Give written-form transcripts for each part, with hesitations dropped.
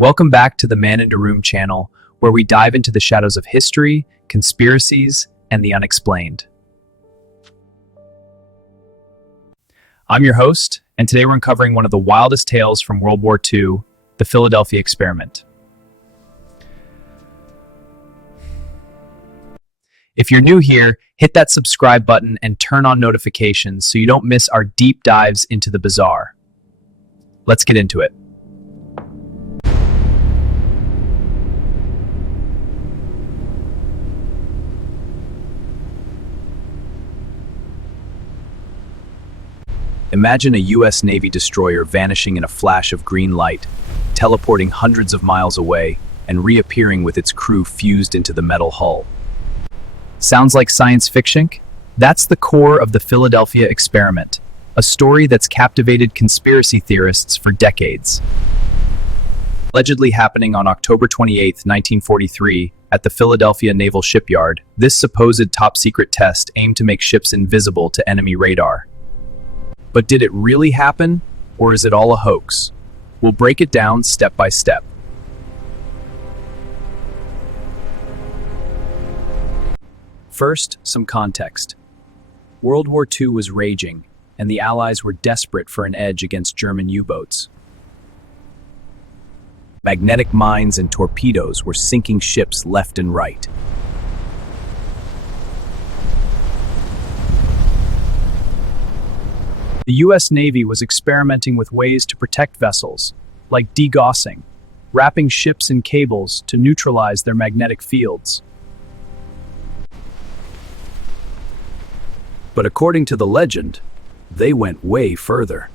Welcome back to the Man in a Room channel, where we dive into the shadows of history, conspiracies, and the unexplained. I'm your host, and today we're uncovering one of the wildest tales from World War II, the Philadelphia experiment. If you're new here, hit that subscribe button and turn on notifications so you don't miss our deep dives into the bizarre. Let's get into it. Imagine a U.S. Navy destroyer vanishing in a flash of green light, teleporting hundreds of miles away, and reappearing with its crew fused into the metal hull. Sounds like science fiction? That's the core of the Philadelphia experiment, a story that's captivated conspiracy theorists for decades. Allegedly happening on October 28, 1943, at the Philadelphia Naval Shipyard, this supposed top-secret test aimed to make ships invisible to enemy radar. But did it really happen, or is it all a hoax? We'll break it down step by step. First, some context. World War II was raging, and the Allies were desperate for an edge against German U-boats. Magnetic mines and torpedoes were sinking ships left and right. The U.S. Navy was experimenting with ways to protect vessels, like degaussing, wrapping ships in cables to neutralize their magnetic fields. But according to the legend, they went way further.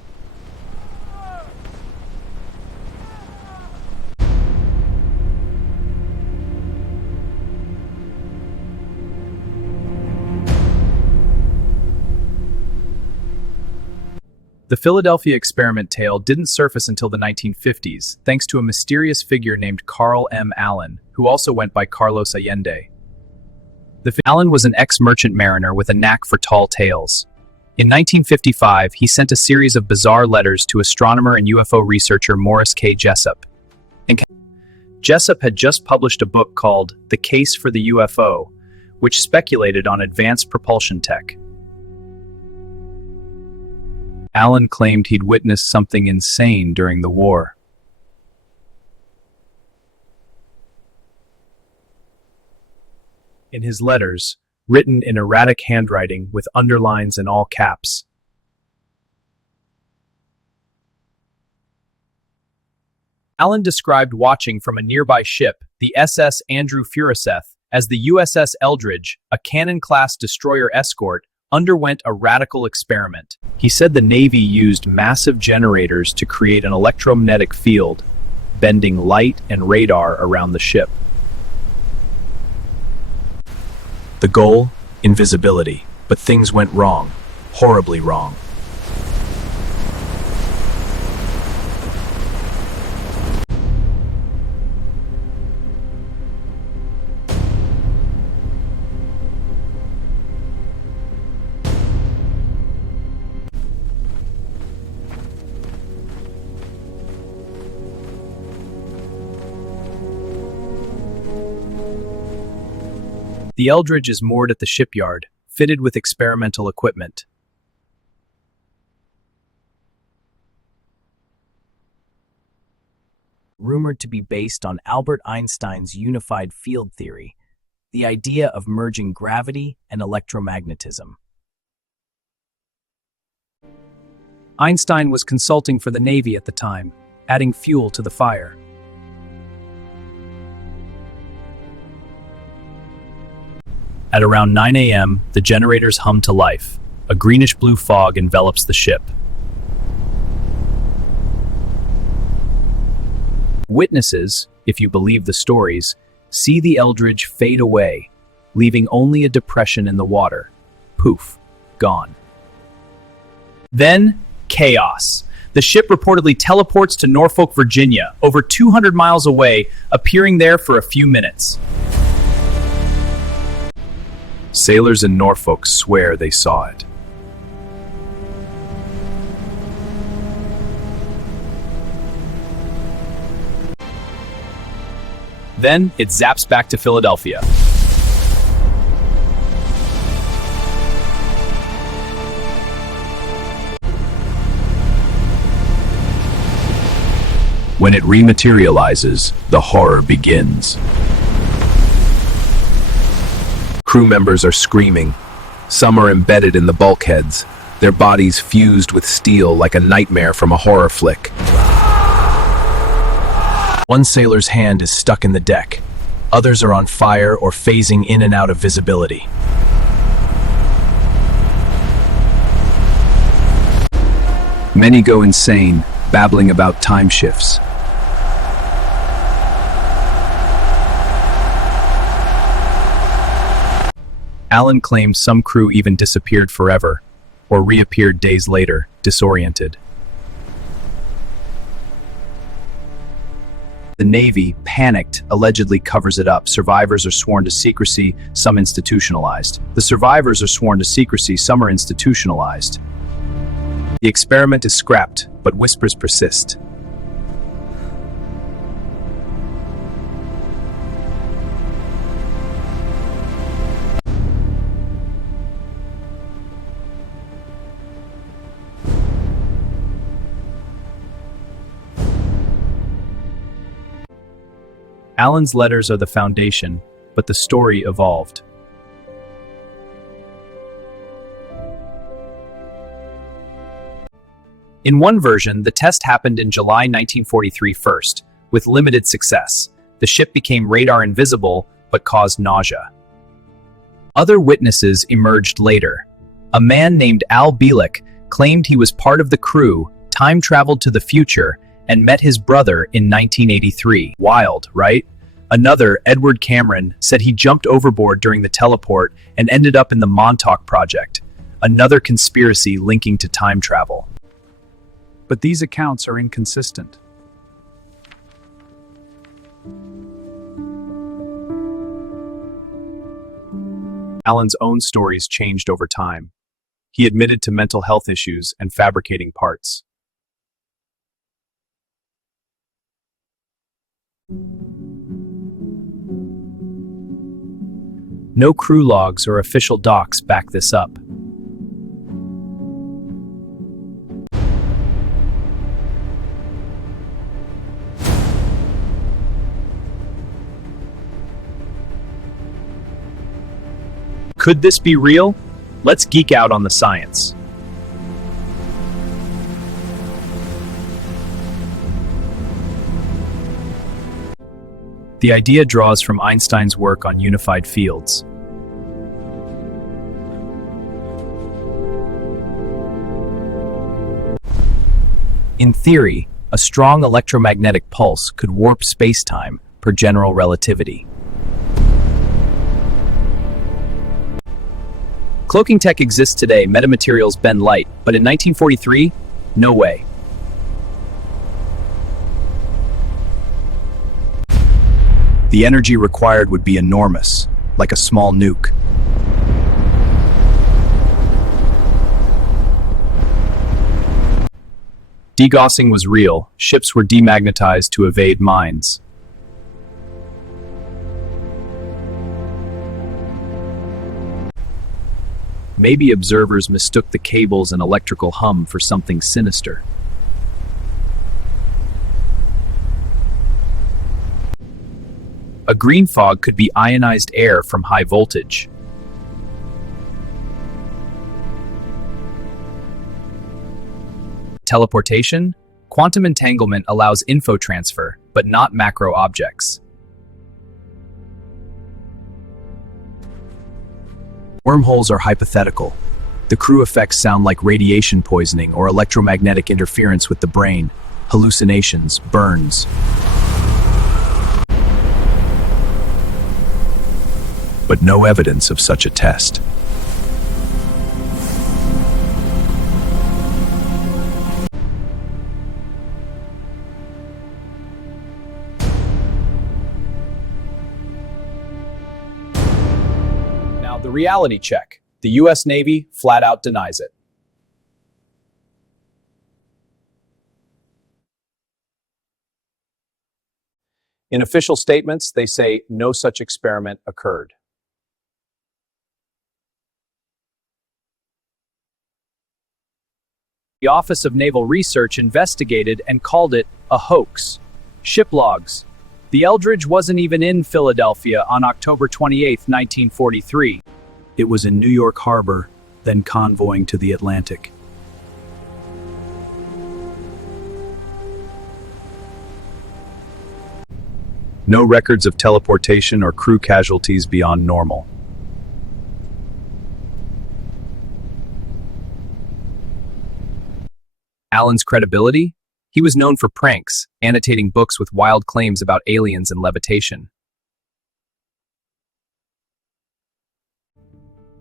The Philadelphia experiment tale didn't surface until the 1950s, thanks to a mysterious figure named Carl M. Allen, who also went by Carlos Allende. Allen was an ex-merchant mariner with a knack for tall tales. In 1955, he sent a series of bizarre letters to astronomer and UFO researcher Morris K. Jessup. Jessup had just published a book called The Case for the UFO, which speculated on advanced propulsion tech. Allen claimed he'd witnessed something insane during the war. In his letters, written in erratic handwriting with underlines in all caps, Allen described watching from a nearby ship, the SS Andrew Furuseth, as the USS Eldridge, a Cannon-class destroyer escort, underwent a radical experiment. He said the Navy used massive generators to create an electromagnetic field, bending light and radar around the ship. The goal? Invisibility. But things went wrong. Horribly wrong. The Eldridge is moored at the shipyard, fitted with experimental equipment. Rumored to be based on Albert Einstein's unified field theory, the idea of merging gravity and electromagnetism. Einstein was consulting for the Navy at the time, adding fuel to the fire. At around 9 a.m., the generators hum to life. A greenish-blue fog envelops the ship. Witnesses, if you believe the stories, see the Eldridge fade away, leaving only a depression in the water. Poof, gone. Then, chaos. The ship reportedly teleports to Norfolk, Virginia, over 200 miles away, appearing there for a few minutes. Sailors in Norfolk swear they saw it. Then it zaps back to Philadelphia. When it rematerializes, the horror begins. Crew members are screaming. Some are embedded in the bulkheads, their bodies fused with steel like a nightmare from a horror flick. One sailor's hand is stuck in the deck. Others are on fire or phasing in and out of visibility. Many go insane, babbling about time shifts. Alan claims some crew even disappeared forever, or reappeared days later, disoriented. The Navy, panicked, allegedly covers it up. Survivors are sworn to secrecy, some institutionalized. The survivors are sworn to secrecy, some are institutionalized. The experiment is scrapped, but whispers persist. Alan's letters are the foundation, but the story evolved. In one version, the test happened in July 1943 first, with limited success. The ship became radar invisible, but caused nausea. Other witnesses emerged later. A man named Al Bielek claimed he was part of the crew, time-traveled to the future, and met his brother in 1983. Wild, right? Another, Edward Cameron, said he jumped overboard during the teleport and ended up in the Montauk Project, another conspiracy linking to time travel. But these accounts are inconsistent. Alan's own stories changed over time. He admitted to mental health issues and fabricating parts. No crew logs or official docs back this up. Could this be real? Let's geek out on the science. The idea draws from Einstein's work on unified fields. In theory, a strong electromagnetic pulse could warp spacetime per general relativity. Cloaking tech exists today, metamaterials bend light, but in 1943, no way. The energy required would be enormous, like a small nuke. Degaussing was real. Ships were demagnetized to evade mines. Maybe observers mistook the cables and electrical hum for something sinister. A green fog could be ionized air from high voltage. Teleportation? Quantum entanglement allows info transfer, but not macro objects. Wormholes are hypothetical. The crew effects sound like radiation poisoning or electromagnetic interference with the brain, hallucinations, burns. But no evidence of such a test. Now, the reality check. The US Navy flat out denies it. In official statements, they say no such experiment occurred. The Office of Naval Research investigated and called it a hoax. Ship logs. The Eldridge wasn't even in Philadelphia on October 28, 1943. It was in New York Harbor, then convoying to the Atlantic. No records of teleportation or crew casualties beyond normal. Allen's credibility? He was known for pranks, annotating books with wild claims about aliens and levitation.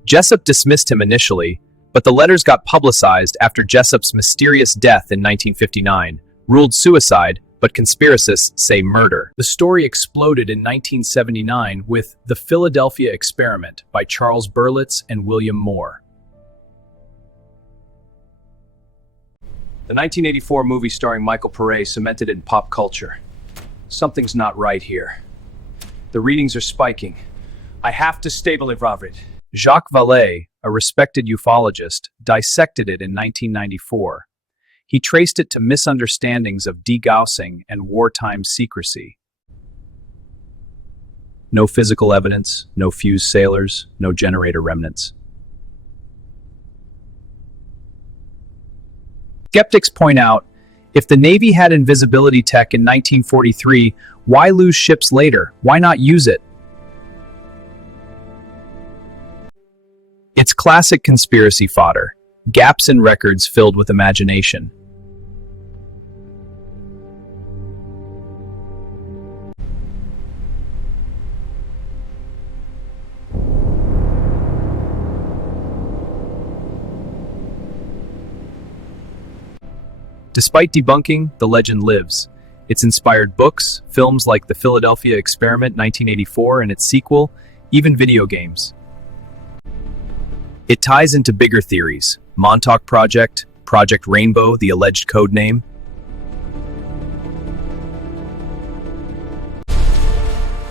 Jessup dismissed him initially, but the letters got publicized after Jessup's mysterious death in 1959, ruled suicide, but conspiracists say murder. The story exploded in 1979 with The Philadelphia Experiment by Charles Berlitz and William Moore. The 1984 movie starring Michael Pare cemented it in pop culture. Something's not right here. The readings are spiking. I have to stable it. Jacques Vallée, a respected ufologist, dissected it in 1994. He traced it to misunderstandings of degaussing and wartime secrecy. No physical evidence, no fused sailors, no generator remnants. Skeptics point out, if the Navy had invisibility tech in 1943, why lose ships later? Why not use it? It's classic conspiracy fodder, gaps in records filled with imagination. Despite debunking, the legend lives. It's inspired books, films like The Philadelphia Experiment 1984 and its sequel, even video games. It ties into bigger theories, Montauk Project, Project Rainbow, the alleged code name.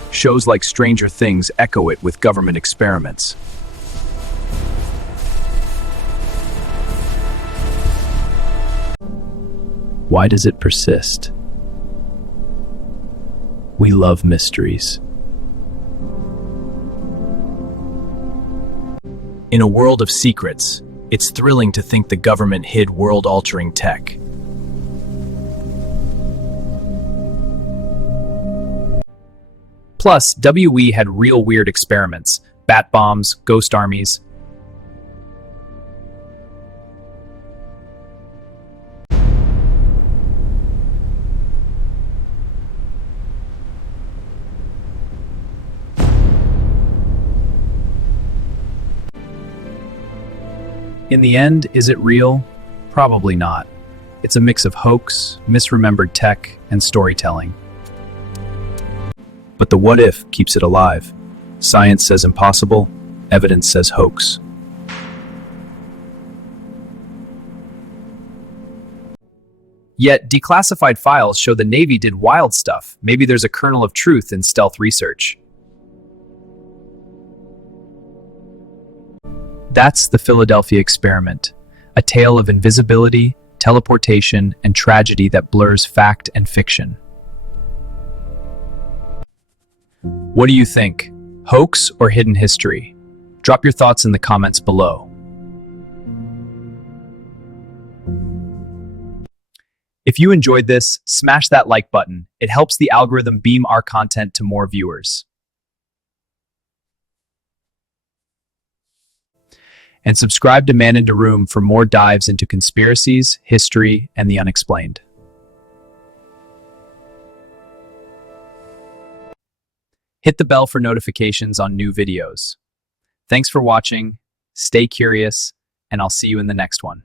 Shows like Stranger Things echo it with government experiments. Why does it persist? We love mysteries. In a world of secrets, it's thrilling to think the government hid world-altering tech. Plus, WE had real weird experiments, bat bombs, ghost armies. In the end, is it real? Probably not. It's a mix of hoax, misremembered tech, and storytelling. But the what if keeps it alive. Science says impossible, evidence says hoax. Yet, declassified files show the Navy did wild stuff. Maybe there's a kernel of truth in stealth research. That's the Philadelphia Experiment, a tale of invisibility, teleportation, and tragedy that blurs fact and fiction. What do you think? Hoax or hidden history? Drop your thoughts in the comments below. If you enjoyed this, smash that like button. It helps the algorithm beam our content to more viewers. And subscribe to Man in a Room for more dives into conspiracies, history, and the unexplained. Hit the bell for notifications on new videos. Thanks for watching, stay curious, and I'll see you in the next one.